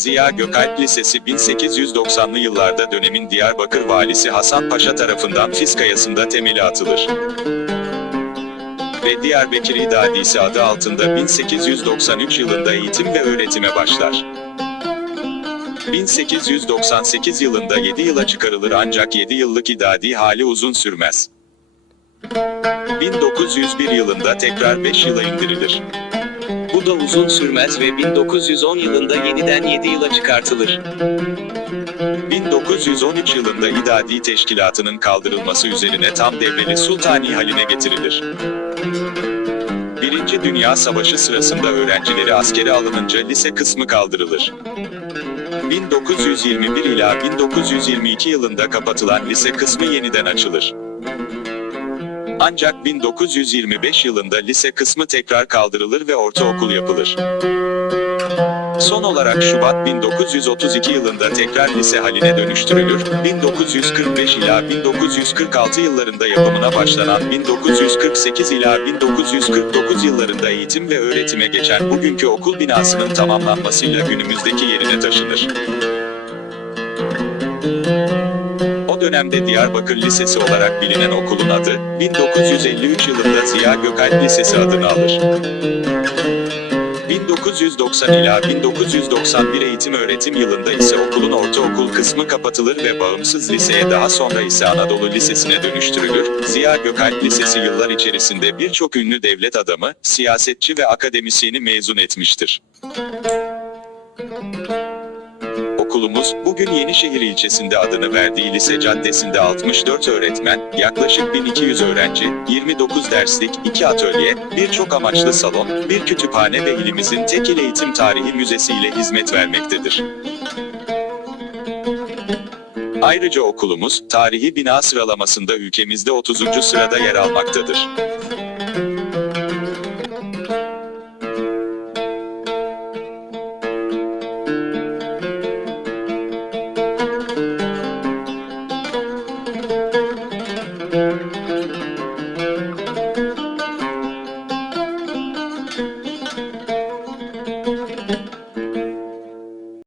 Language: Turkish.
Ziya Gökalp Lisesi 1890'lı yıllarda dönemin Diyarbakır valisi Hasan Paşa tarafından Fiskayası'nda temeli atılır. Ve Diyarbakır İdadisi adı altında 1893 yılında eğitim ve öğretime başlar. 1898 yılında 7 yıla çıkarılır ancak 7 yıllık idadi hali uzun sürmez. 1901 yılında tekrar 5 yıla indirilir. Bu da uzun sürmez ve 1910 yılında yeniden 7 yıla çıkartılır. 1913 yılında İdadi Teşkilatı'nın kaldırılması üzerine tam devreli sultani haline getirilir. Birinci Dünya Savaşı sırasında öğrencileri askere alınınca lise kısmı kaldırılır. 1921 ila 1922 yılında kapatılan lise kısmı yeniden açılır. Ancak 1925 yılında lise kısmı tekrar kaldırılır ve ortaokul yapılır. Son olarak Şubat 1932 yılında tekrar lise haline dönüştürülür. 1945 ila 1946 yıllarında yapımına başlanan 1948 ila 1949 yıllarında eğitim ve öğretime geçen bugünkü okul binasının tamamlanmasıyla günümüzdeki yerine taşınır. Dönemde Diyarbakır Lisesi olarak bilinen okulun adı, 1953 yılında Ziya Gökalp Lisesi adını alır. 1990 ila 1991 eğitim öğretim yılında ise okulun ortaokul kısmı kapatılır ve bağımsız liseye daha sonra ise Anadolu Lisesi'ne dönüştürülür. Ziya Gökalp Lisesi yıllar içerisinde birçok ünlü devlet adamı, siyasetçi ve akademisyeni mezun etmiştir. Okulumuz, bugün Yenişehir ilçesinde adını verdiği lise caddesinde 64 öğretmen, yaklaşık 1200 öğrenci, 29 derslik, 2 atölye, birçok amaçlı salon, bir kütüphane ve ilimizin tek il eğitim tarihi müzesi ile hizmet vermektedir. Ayrıca okulumuz, tarihi bina sıralamasında ülkemizde 30. sırada yer almaktadır. Música